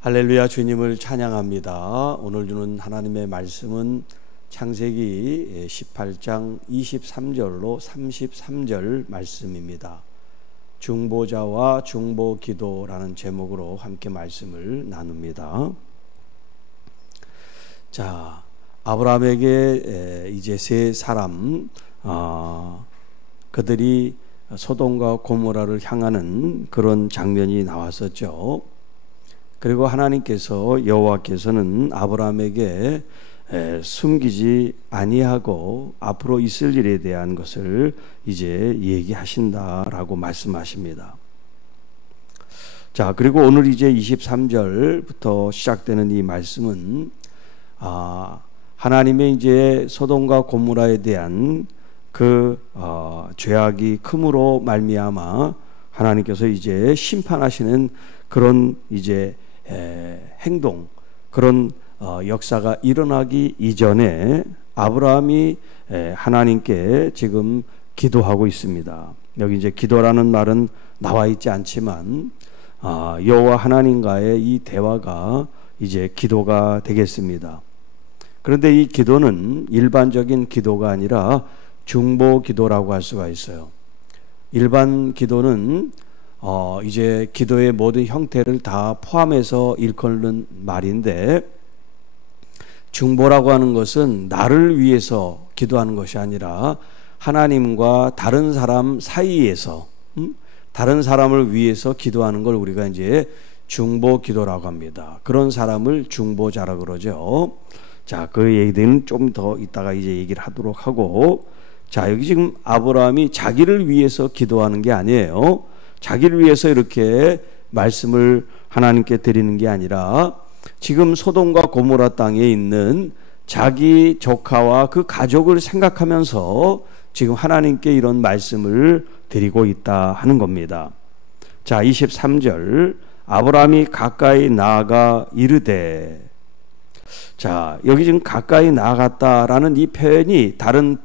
할렐루야, 주님을 찬양합니다. 오늘 주는 하나님의 말씀은 창세기 18장 23절로 33절 말씀입니다. 중보자와 중보기도라는 제목으로 함께 말씀을 나눕니다. 자, 아브라함에게 이제 세 사람, 그들이 소돔과 고모라를 향하는 그런 장면이 나왔었죠. 그리고 하나님께서, 여호와께서는 아브라함에게 숨기지 아니하고 앞으로 있을 일에 대한 것을 이제 얘기하신다라고 말씀하십니다. 자, 그리고 오늘 이제 23절부터 시작되는 이 말씀은 하나님의 이제 소돔과 고모라에 대한 그 죄악이 크므로 말미암아 하나님께서 이제 심판하시는 그런 이제 행동, 그런 역사가 일어나기 이전에 아브라함이 하나님께 지금 기도하고 있습니다. 여기 이제 기도라는 말은 나와 있지 않지만 여호와 하나님과의 이 대화가 이제 기도가 되겠습니다. 그런데 이 기도는 일반적인 기도가 아니라 중보 기도라고 할 수가 있어요. 일반 기도는 이제 기도의 모든 형태를 다 포함해서 일컫는 말인데, 중보라고 하는 것은 나를 위해서 기도하는 것이 아니라 하나님과 다른 사람 사이에서 다른 사람을 위해서 기도하는 걸 우리가 이제 중보 기도라고 합니다. 그런 사람을 중보자라고 그러죠. 자, 그 얘기들은 좀 더 이따가 이제 얘기를 하도록 하고, 자, 여기 지금 아브라함이 자기를 위해서 기도하는 게 아니에요. 자기를 위해서 이렇게 말씀을 하나님께 드리는 게 아니라 지금 소돔과 고모라 땅에 있는 자기 조카와 그 가족을 생각하면서 지금 하나님께 이런 말씀을 드리고 있다 하는 겁니다. 자, 23절, 아브라함이 가까이 나아가 이르되. 자, 여기 지금 가까이 나아갔다라는 이 표현이 다른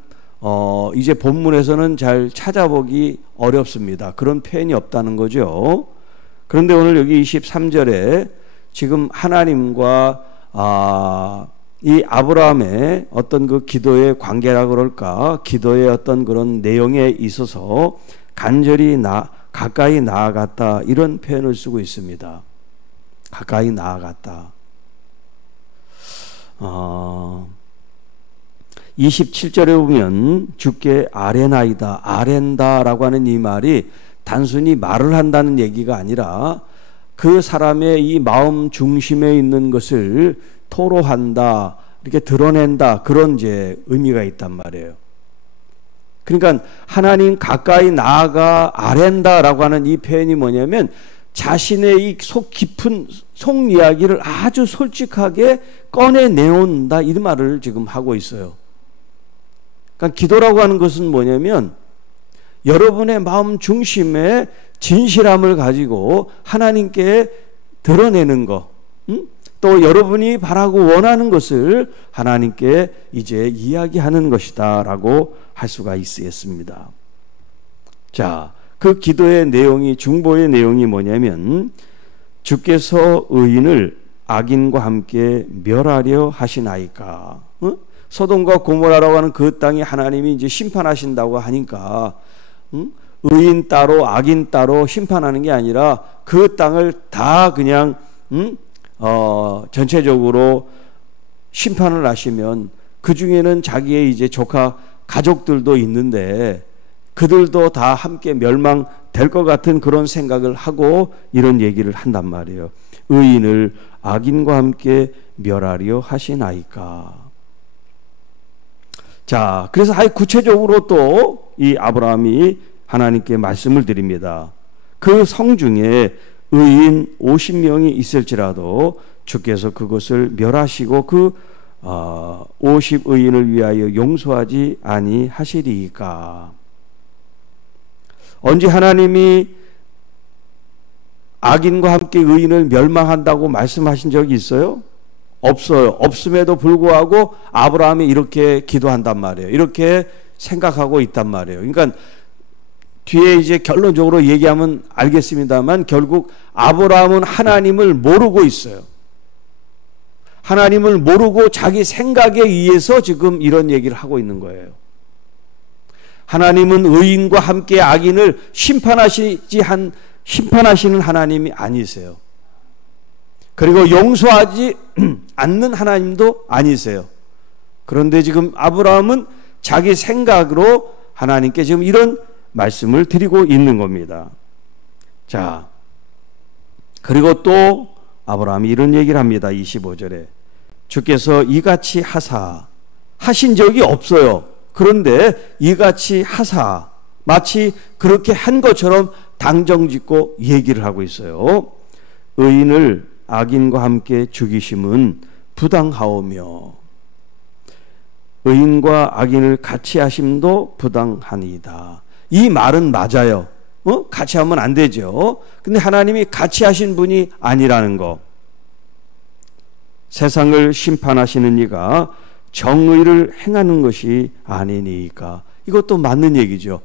이제 본문에서는 잘 찾아보기 어렵습니다. 그런 표현이 없다는 거죠. 그런데 오늘 여기 23절에 지금 하나님과 이 아브라함의 어떤 그 기도의 관계라 그럴까, 기도의 어떤 그런 내용에 있어서 간절히 가까이 나아갔다, 이런 표현을 쓰고 있습니다. 가까이 나아갔다. 27절에 보면 주께 아뢰나이다, 아랜다라고 하는 이 말이 단순히 말을 한다는 얘기가 아니라 그 사람의 이 마음 중심에 있는 것을 토로한다, 이렇게 드러낸다, 그런 이제 의미가 있단 말이에요. 그러니까 하나님 가까이 나아가 아랜다라고 하는 이 표현이 뭐냐면 자신의 이 속 깊은 속 이야기를 아주 솔직하게 꺼내내온다, 이 말을 지금 하고 있어요. 그러니까 기도라고 하는 것은 뭐냐면 여러분의 마음 중심에 진실함을 가지고 하나님께 드러내는 것, 또 여러분이 바라고 원하는 것을 하나님께 이제 이야기하는 것이다 라고 할 수가 있겠습니다. 자, 그 기도의 내용이, 중보의 내용이 뭐냐면 주께서 의인을 악인과 함께 멸하려 하시나이까. 소돔과 고모라라고 하는 그 땅이 하나님이 이제 심판하신다고 하니까 의인 따로 악인 따로 심판하는 게 아니라 그 땅을 다 그냥 전체적으로 심판을 하시면 그 중에는 자기의 이제 조카 가족들도 있는데 그들도 다 함께 멸망될 것 같은 그런 생각을 하고 이런 얘기를 한단 말이에요. 의인을 악인과 함께 멸하려 하시나이까. 자, 그래서 아예 구체적으로 또 이 아브라함이 하나님께 말씀을 드립니다. 그 성 중에 의인 50명이 있을지라도 주께서 그것을 멸하시고 그 50의인을 위하여 용서하지 아니하시리이까. 언제 하나님이 악인과 함께 의인을 멸망한다고 말씀하신 적이 있어요? 없어요. 없음에도 불구하고 아브라함이 이렇게 기도한단 말이에요. 이렇게 생각하고 있단 말이에요. 그러니까 뒤에 이제 결론적으로 얘기하면 알겠습니다만 결국 아브라함은 하나님을 모르고 있어요. 하나님을 모르고 자기 생각에 의해서 지금 이런 얘기를 하고 있는 거예요. 하나님은 의인과 함께 악인을 심판하시는 하나님이 아니세요. 그리고 용서하지 않는 하나님도 아니세요. 그런데 지금 아브라함은 자기 생각으로 하나님께 지금 이런 말씀을 드리고 있는 겁니다. 자, 그리고 또 아브라함이 이런 얘기를 합니다. 25절에 주께서 이같이 하신 적이 없어요. 그런데 이같이 하사 마치 그렇게 한 것처럼 당정짓고 얘기를 하고 있어요. 의인을 악인과 함께 죽이심은 부당하오며 의인과 악인을 같이 하심도 부당하니이다. 이 말은 맞아요. 같이 하면 안 되죠. 근데 하나님이 같이 하신 분이 아니라는 거. 세상을 심판하시는 이가 정의를 행하는 것이 아니니까. 이것도 맞는 얘기죠.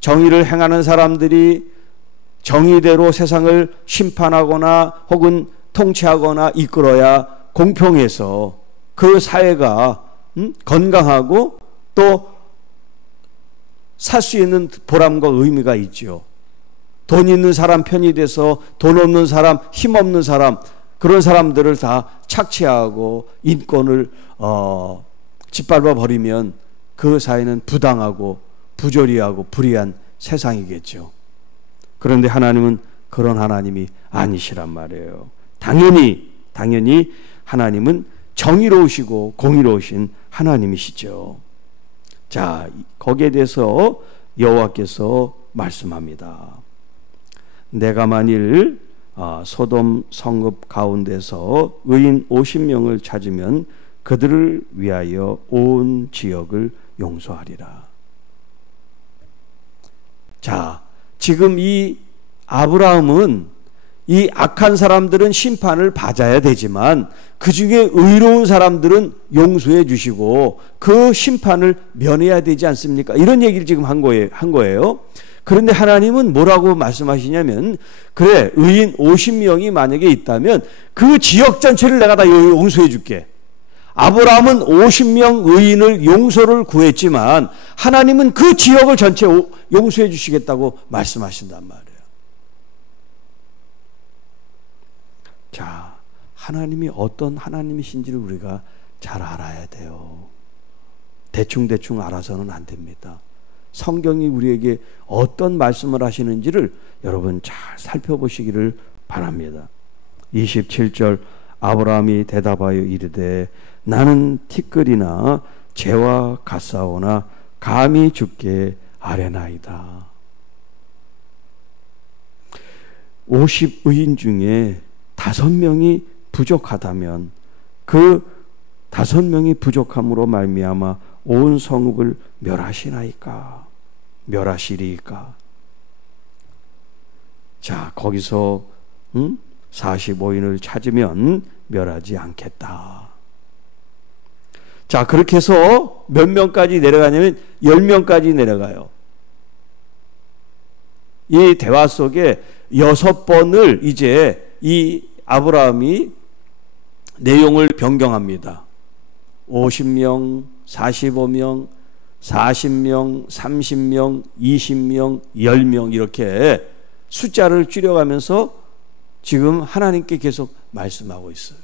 정의를 행하는 사람들이 정의대로 세상을 심판하거나 혹은 통치하거나 이끌어야 공평해서 그 사회가 건강하고 또 살 수 있는 보람과 의미가 있죠. 돈 있는 사람 편이 돼서 돈 없는 사람, 힘 없는 사람, 그런 사람들을 다 착취하고 인권을 짓밟아 버리면 그 사회는 부당하고 부조리하고 불의한 세상이겠죠. 그런데 하나님은 그런 하나님이 아니시란 말이에요. 당연히 하나님은 정의로우시고 공의로우신 하나님이시죠. 자, 거기에 대해서 여호와께서 말씀합니다. 내가 만일 소돔 성읍 가운데서 의인 50명을 찾으면 그들을 위하여 온 지역을 용서하리라. 자, 지금 이 아브라함은 이 악한 사람들은 심판을 받아야 되지만 그 중에 의로운 사람들은 용서해 주시고 그 심판을 면해야 되지 않습니까? 이런 얘기를 지금 한 거예요. 그런데 하나님은 뭐라고 말씀하시냐면, 그래, 의인 50명이 만약에 있다면 그 지역 전체를 내가 다 용서해 줄게. 아브라함은 50명 의인을 용서를 구했지만 하나님은 그 지역을 전체 용서해 주시겠다고 말씀하신단 말이에요. 자, 하나님이 어떤 하나님이신지를 우리가 잘 알아야 돼요. 대충 알아서는 안 됩니다. 성경이 우리에게 어떤 말씀을 하시는지를 여러분 잘 살펴보시기를 바랍니다. 27절 아브라함이 대답하여 이르되 나는 티끌이나 재와 같사오나 감히 주께 아뢰나이다. 50의인 중에 5명이 부족하다면 그 5명이 부족함으로 말미암아 온 성읍을 멸하시리까. 자, 거기서 45인을 찾으면 멸하지 않겠다. 자, 그렇게 해서 몇 명까지 내려가냐면 10명까지 내려가요. 이 대화 속에 6번을 이제 이 아브라함이 내용을 변경합니다. 50명, 45명, 40명, 30명, 20명, 10명 이렇게 숫자를 줄여가면서 지금 하나님께 계속 말씀하고 있어요.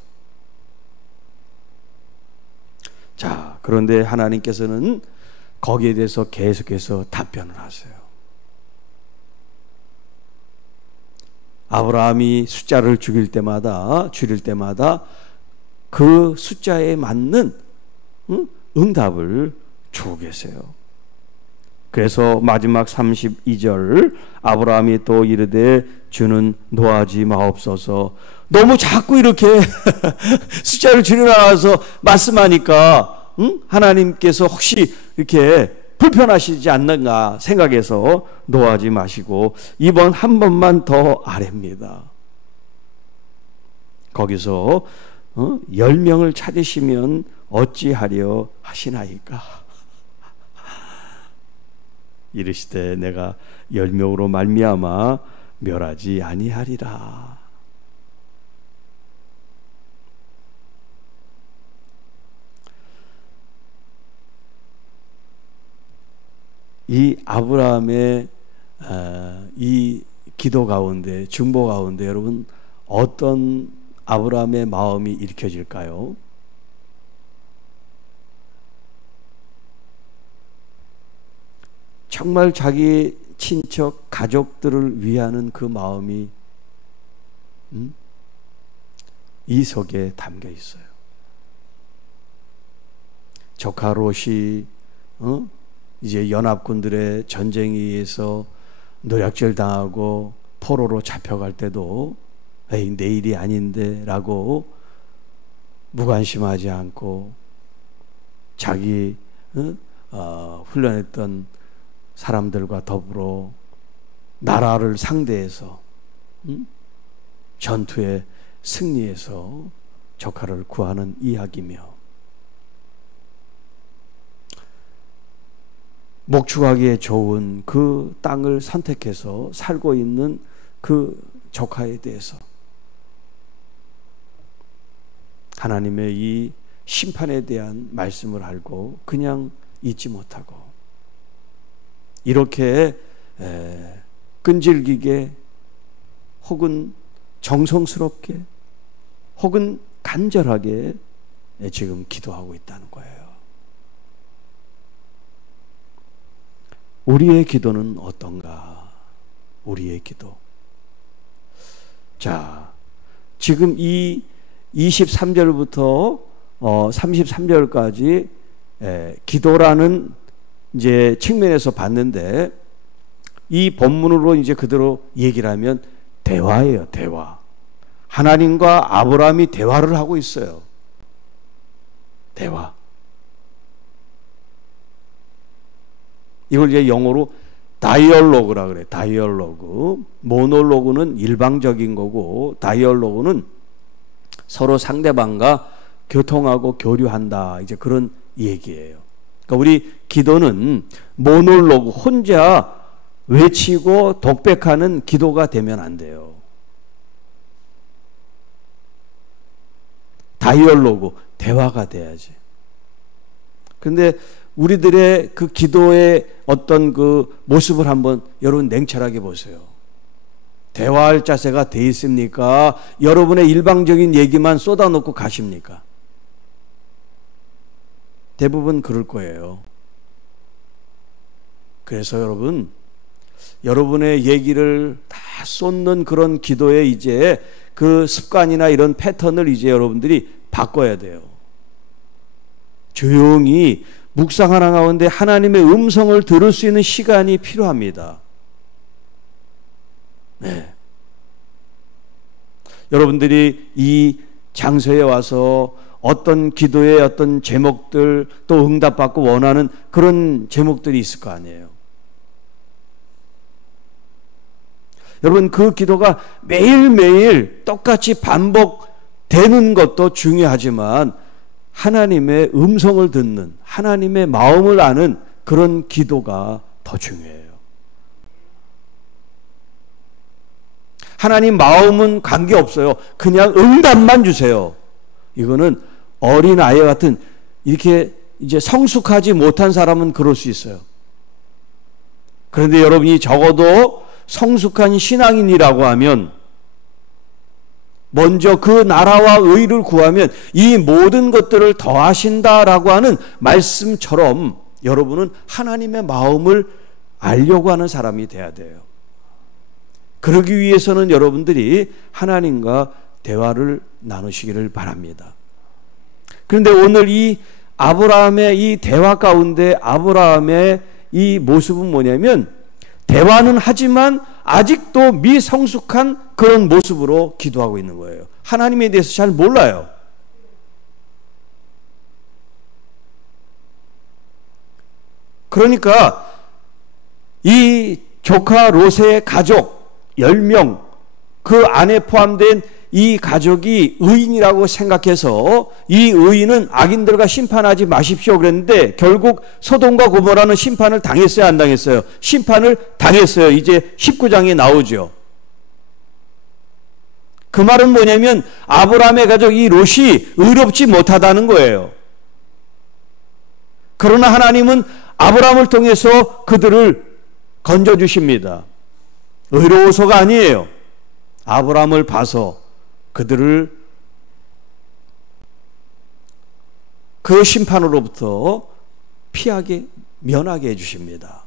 자, 그런데 하나님께서는 거기에 대해서 계속해서 답변을 하세요. 아브라함이 숫자를 줄일 때마다 그 숫자에 맞는 응답을 주고 계세요. 그래서 마지막 32절 아브라함이 또 이르되 주는 노하지 마옵소서. 너무 자꾸 이렇게 숫자를 줄여나가서 말씀하니까 하나님께서 혹시 이렇게 불편하시지 않는가 생각해서 노하지 마시고 이번 한 번만 더 아뢰입니다. 거기서 10명을 찾으시면 어찌하려 하시나이까. 이르시되 내가 열명으로 말미암아 멸하지 아니하리라. 이 아브라함의 이 기도 가운데, 중보 가운데 여러분 어떤 아브라함의 마음이 일으켜질까요? 정말 자기 친척 가족들을 위하는 그 마음이 이 속에 담겨 있어요. 조카 롯이 이제 연합군들의 전쟁에 의해서 노략질 당하고 포로로 잡혀갈 때도 에이 내일이 아닌데 라고 무관심하지 않고 자기 훈련했던 사람들과 더불어 나라를 상대해서 전투에 승리해서 조카를 구하는 이야기며, 목축하기에 좋은 그 땅을 선택해서 살고 있는 그 조카에 대해서 하나님의 이 심판에 대한 말씀을 알고 그냥 잊지 못하고 이렇게 끈질기게 혹은 정성스럽게 혹은 간절하게 지금 기도하고 있다는 거예요. 우리의 기도는 어떤가? 우리의 기도. 자, 지금 이 23절부터 33절까지 기도라는 이제 측면에서 봤는데, 이 본문으로 이제 그대로 얘기를 하면 대화예요, 대화. 하나님과 아브라함이 대화를 하고 있어요. 대화. 이걸 이제 영어로 다이얼로그라 그래. 다이얼로그. 모놀로그는 일방적인 거고, 다이얼로그는 서로 상대방과 교통하고 교류한다. 이제 그런 얘기예요. 그러니까 우리 기도는 모놀로그, 혼자 외치고 독백하는 기도가 되면 안 돼요. 다이얼로그, 대화가 돼야지. 그런데 우리들의 그 기도의 어떤 그 모습을 한번 여러분 냉철하게 보세요. 대화할 자세가 돼 있습니까? 여러분의 일방적인 얘기만 쏟아놓고 가십니까? 대부분 그럴 거예요. 그래서 여러분의 얘기를 다 쏟는 그런 기도에 이제 그 습관이나 이런 패턴을 이제 여러분들이 바꿔야 돼요. 조용히 묵상하는 가운데 하나님의 음성을 들을 수 있는 시간이 필요합니다. 네. 여러분들이 이 장소에 와서 어떤 기도의 어떤 제목들 또 응답받고 원하는 그런 제목들이 있을 거 아니에요. 여러분, 그 기도가 매일매일 똑같이 반복되는 것도 중요하지만 하나님의 음성을 듣는, 하나님의 마음을 아는 그런 기도가 더 중요해요. 하나님 마음은 관계없어요. 그냥 응답만 주세요. 이거는 어린 아이 같은, 이렇게 이제 성숙하지 못한 사람은 그럴 수 있어요. 그런데 여러분이 적어도 성숙한 신앙인이라고 하면, 먼저 그 나라와 의를 구하면 이 모든 것들을 더하신다라고 하는 말씀처럼 여러분은 하나님의 마음을 알려고 하는 사람이 돼야 돼요. 그러기 위해서는 여러분들이 하나님과 대화를 나누시기를 바랍니다. 그런데 오늘 이 아브라함의 이 대화 가운데 아브라함의 이 모습은 뭐냐면, 대화는 하지만 아직도 미성숙한 그런 모습으로 기도하고 있는 거예요. 하나님에 대해서 잘 몰라요. 그러니까 이 조카 롯의 가족 10명, 그 안에 포함된 이 가족이 의인이라고 생각해서 이 의인은 악인들과 심판하지 마십시오 그랬는데 결국 소돔과 고모라는 심판을 당했어요, 안 당했어요? 심판을 당했어요. 이제 19장에 나오죠. 그 말은 뭐냐면 아브라함의 가족 이 롯이 의롭지 못하다는 거예요. 그러나 하나님은 아브라함을 통해서 그들을 건져주십니다. 의로워서가 아니에요. 아브라함을 봐서 그들을 그 심판으로부터 면하게 해주십니다.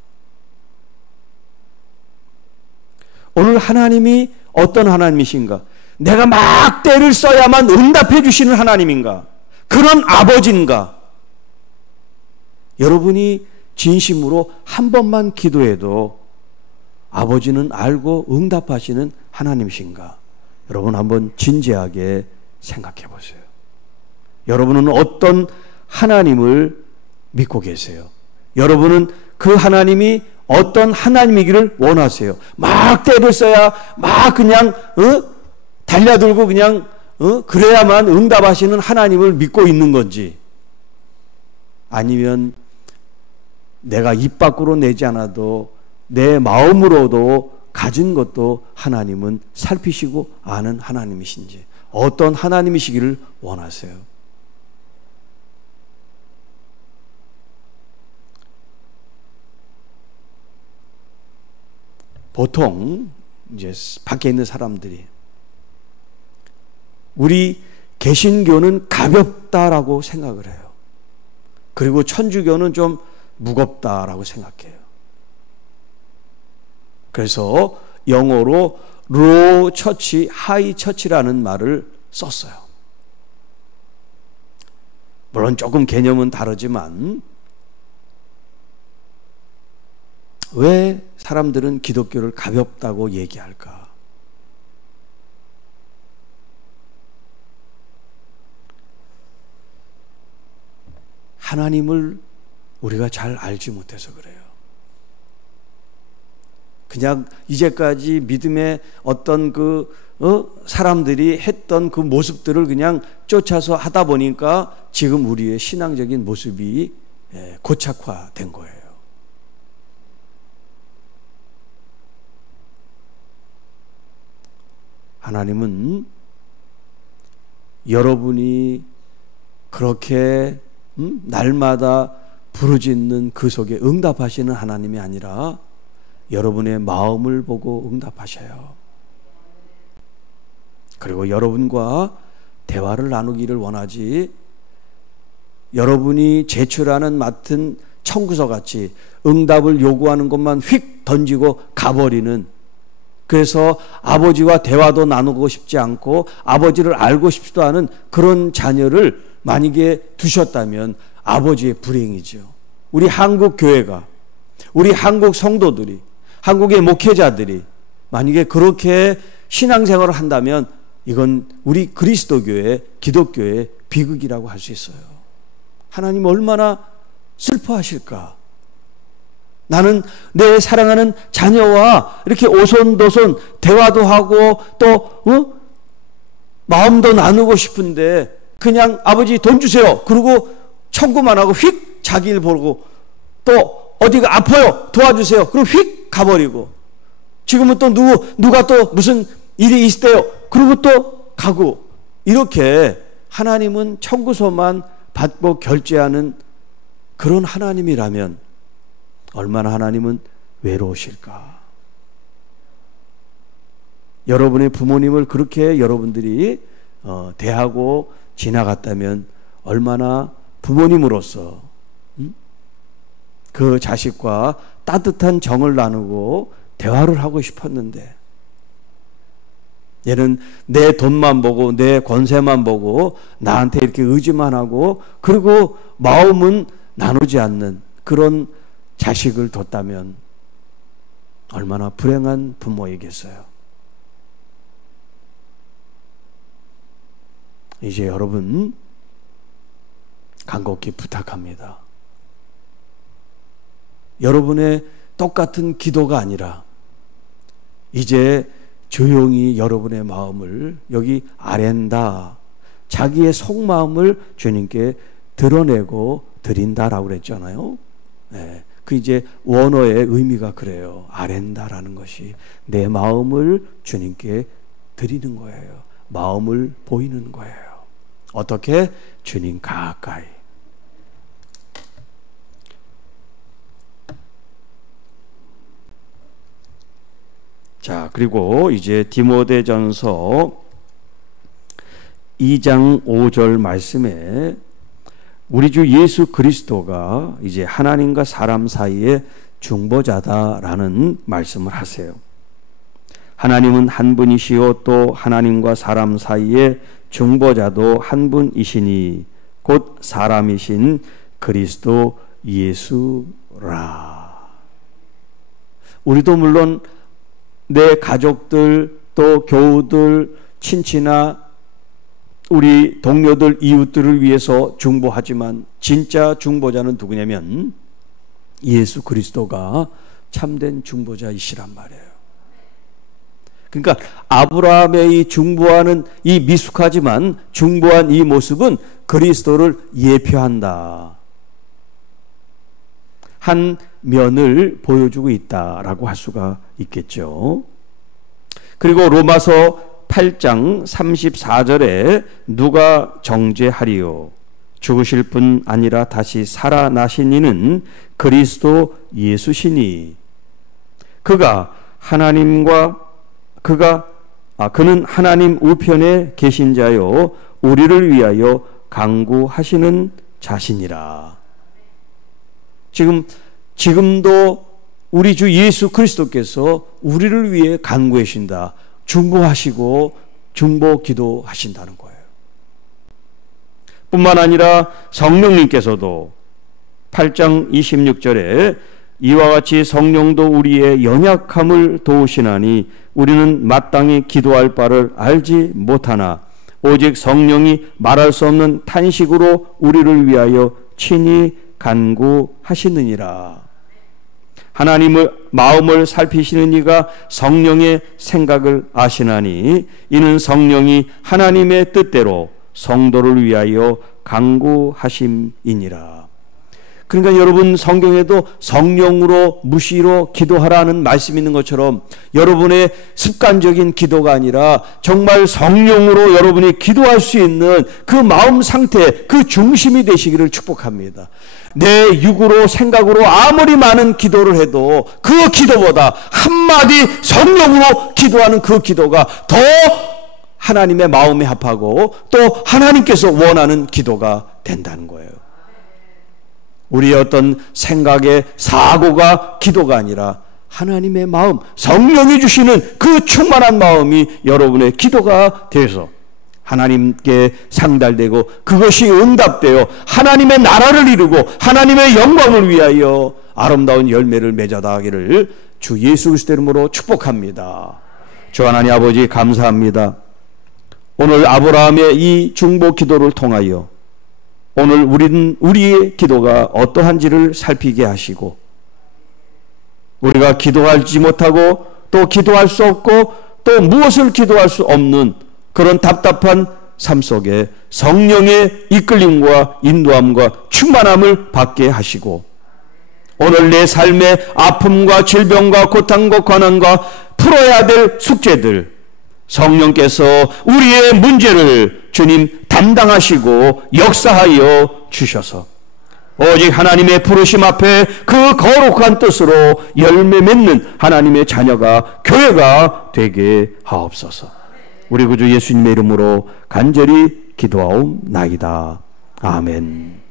오늘 하나님이 어떤 하나님이신가? 내가 막 때를 써야만 응답해 주시는 하나님인가? 그런 아버지인가? 여러분이 진심으로 한 번만 기도해도 아버지는 알고 응답하시는 하나님이신가? 여러분 한번 진지하게 생각해 보세요. 여러분은 어떤 하나님을 믿고 계세요? 여러분은 그 하나님이 어떤 하나님이기를 원하세요? 막 때를 써야 막 그냥 달려들고 그냥 그래야만 응답하시는 하나님을 믿고 있는 건지, 아니면 내가 입 밖으로 내지 않아도 내 마음으로도 가진 것도 하나님은 살피시고 아는 하나님이신지, 어떤 하나님이시기를 원하세요? 보통 이제 밖에 있는 사람들이 우리 개신교는 가볍다라고 생각을 해요. 그리고 천주교는 좀 무겁다라고 생각해요. 그래서 영어로 로우 처치, 하이 처치라는 말을 썼어요. 물론 조금 개념은 다르지만 왜 사람들은 기독교를 가볍다고 얘기할까? 하나님을 우리가 잘 알지 못해서 그래요. 그냥 이제까지 믿음의 어떤 사람들이 했던 그 모습들을 그냥 쫓아서 하다 보니까 지금 우리의 신앙적인 모습이 고착화된 거예요. 하나님은 여러분이 그렇게 날마다 부르짖는 그 속에 응답하시는 하나님이 아니라 여러분의 마음을 보고 응답하셔요. 그리고 여러분과 대화를 나누기를 원하지, 여러분이 제출하는 맡은 청구서 같이 응답을 요구하는 것만 휙 던지고 가버리는, 그래서 아버지와 대화도 나누고 싶지 않고 아버지를 알고 싶지도 않은 그런 자녀를 만약에 두셨다면 아버지의 불행이죠. 우리 한국 교회가, 우리 한국 성도들이, 한국의 목회자들이 만약에 그렇게 신앙생활을 한다면 이건 우리 그리스도교회, 기독교의 비극이라고 할 수 있어요. 하나님 얼마나 슬퍼하실까? 나는 내 사랑하는 자녀와 이렇게 오손도손 대화도 하고 또 마음도 나누고 싶은데 그냥 아버지 돈 주세요 그러고 청구만 하고 휙 자기 일 보고, 또 어디가 아파요 도와주세요 그리고 휙 가버리고, 지금은 또 누가 또 무슨 일이 있대요 그리고 또 가고, 이렇게 하나님은 청구서만 받고 결제하는 그런 하나님이라면 얼마나 하나님은 외로우실까? 여러분의 부모님을 그렇게 여러분들이 대하고 지나갔다면 얼마나 부모님으로서 그 자식과 따뜻한 정을 나누고 대화를 하고 싶었는데, 얘는 내 돈만 보고 내 권세만 보고 나한테 이렇게 의지만 하고 그리고 마음은 나누지 않는 그런 자식을 뒀다면 얼마나 불행한 부모이겠어요. 이제 여러분 간곡히 부탁합니다. 여러분의 똑같은 기도가 아니라 이제 조용히 여러분의 마음을 여기 아랜다, 자기의 속마음을 주님께 드러내고 드린다라고 그랬잖아요. 네, 그 이제 원어의 의미가 그래요. 아랜다라는 것이 내 마음을 주님께 드리는 거예요. 마음을 보이는 거예요. 어떻게? 주님 가까이. 자, 그리고 이제 디모데전서 2장 5절 말씀에 우리 주 예수 그리스도가 이제 하나님과 사람 사이의 중보자다라는 말씀을 하세요. 하나님은 한 분이시요 또 하나님과 사람 사이의 중보자도 한 분이시니 곧 사람이신 그리스도 예수라. 우리도 물론 내 가족들 또 교우들 친치나 우리 동료들 이웃들을 위해서 중보하지만 진짜 중보자는 누구냐면 예수 그리스도가 참된 중보자이시란 말이에요. 그러니까 아브라함의 이 중보하는 이 미숙하지만 중보한 이 모습은 그리스도를 예표한다, 한 면을 보여주고 있다라고 할 수가 있겠죠. 그리고 로마서 8장 34절에 누가 정죄하리요? 죽으실 뿐 아니라 다시 살아나신 이는 그리스도 예수시니 그는 하나님 우편에 계신 자요 우리를 위하여 간구하시는 자시니라. 지금도 우리 주 예수 그리스도께서 우리를 위해 간구하신다, 중보하시고 중보 기도하신다는 거예요. 뿐만 아니라 성령님께서도 8장 26절에 이와 같이 성령도 우리의 연약함을 도우시나니 우리는 마땅히 기도할 바를 알지 못하나 오직 성령이 말할 수 없는 탄식으로 우리를 위하여 친히 간구하시느니라. 하나님의 마음을 살피시는 이가 성령의 생각을 아시나니 이는 성령이 하나님의 뜻대로 성도를 위하여 간구하심이니라. 그러니까 여러분, 성경에도 성령으로 무시로 기도하라는 말씀이 있는 것처럼 여러분의 습관적인 기도가 아니라 정말 성령으로 여러분이 기도할 수 있는 그 마음 상태, 그 중심이 되시기를 축복합니다. 내 육으로 생각으로 아무리 많은 기도를 해도 그 기도보다 한마디 성령으로 기도하는 그 기도가 더 하나님의 마음에 합하고 또 하나님께서 원하는 기도가 된다는 거예요. 우리의 어떤 생각의 사고가 기도가 아니라 하나님의 마음, 성령이 주시는 그 충만한 마음이 여러분의 기도가 되어서 하나님께 상달되고 그것이 응답되어 하나님의 나라를 이루고 하나님의 영광을 위하여 아름다운 열매를 맺어나가기를 주 예수 그리스도 이름으로 축복합니다. 주 하나님 아버지 감사합니다. 오늘 아브라함의 이 중보 기도를 통하여 오늘 우리의 기도가 어떠한지를 살피게 하시고 우리가 기도하지 못하고 또 기도할 수 없고 또 무엇을 기도할 수 없는 그런 답답한 삶 속에 성령의 이끌림과 인도함과 충만함을 받게 하시고 오늘 내 삶의 아픔과 질병과 고통과 고난과 풀어야 될 숙제들 성령께서 우리의 문제를 주님 담당하시고 역사하여 주셔서 오직 하나님의 부르심 앞에 그 거룩한 뜻으로 열매 맺는 하나님의 자녀가 교회가 되게 하옵소서. 우리 구주 예수님의 이름으로 간절히 기도하옵나이다. 아멘.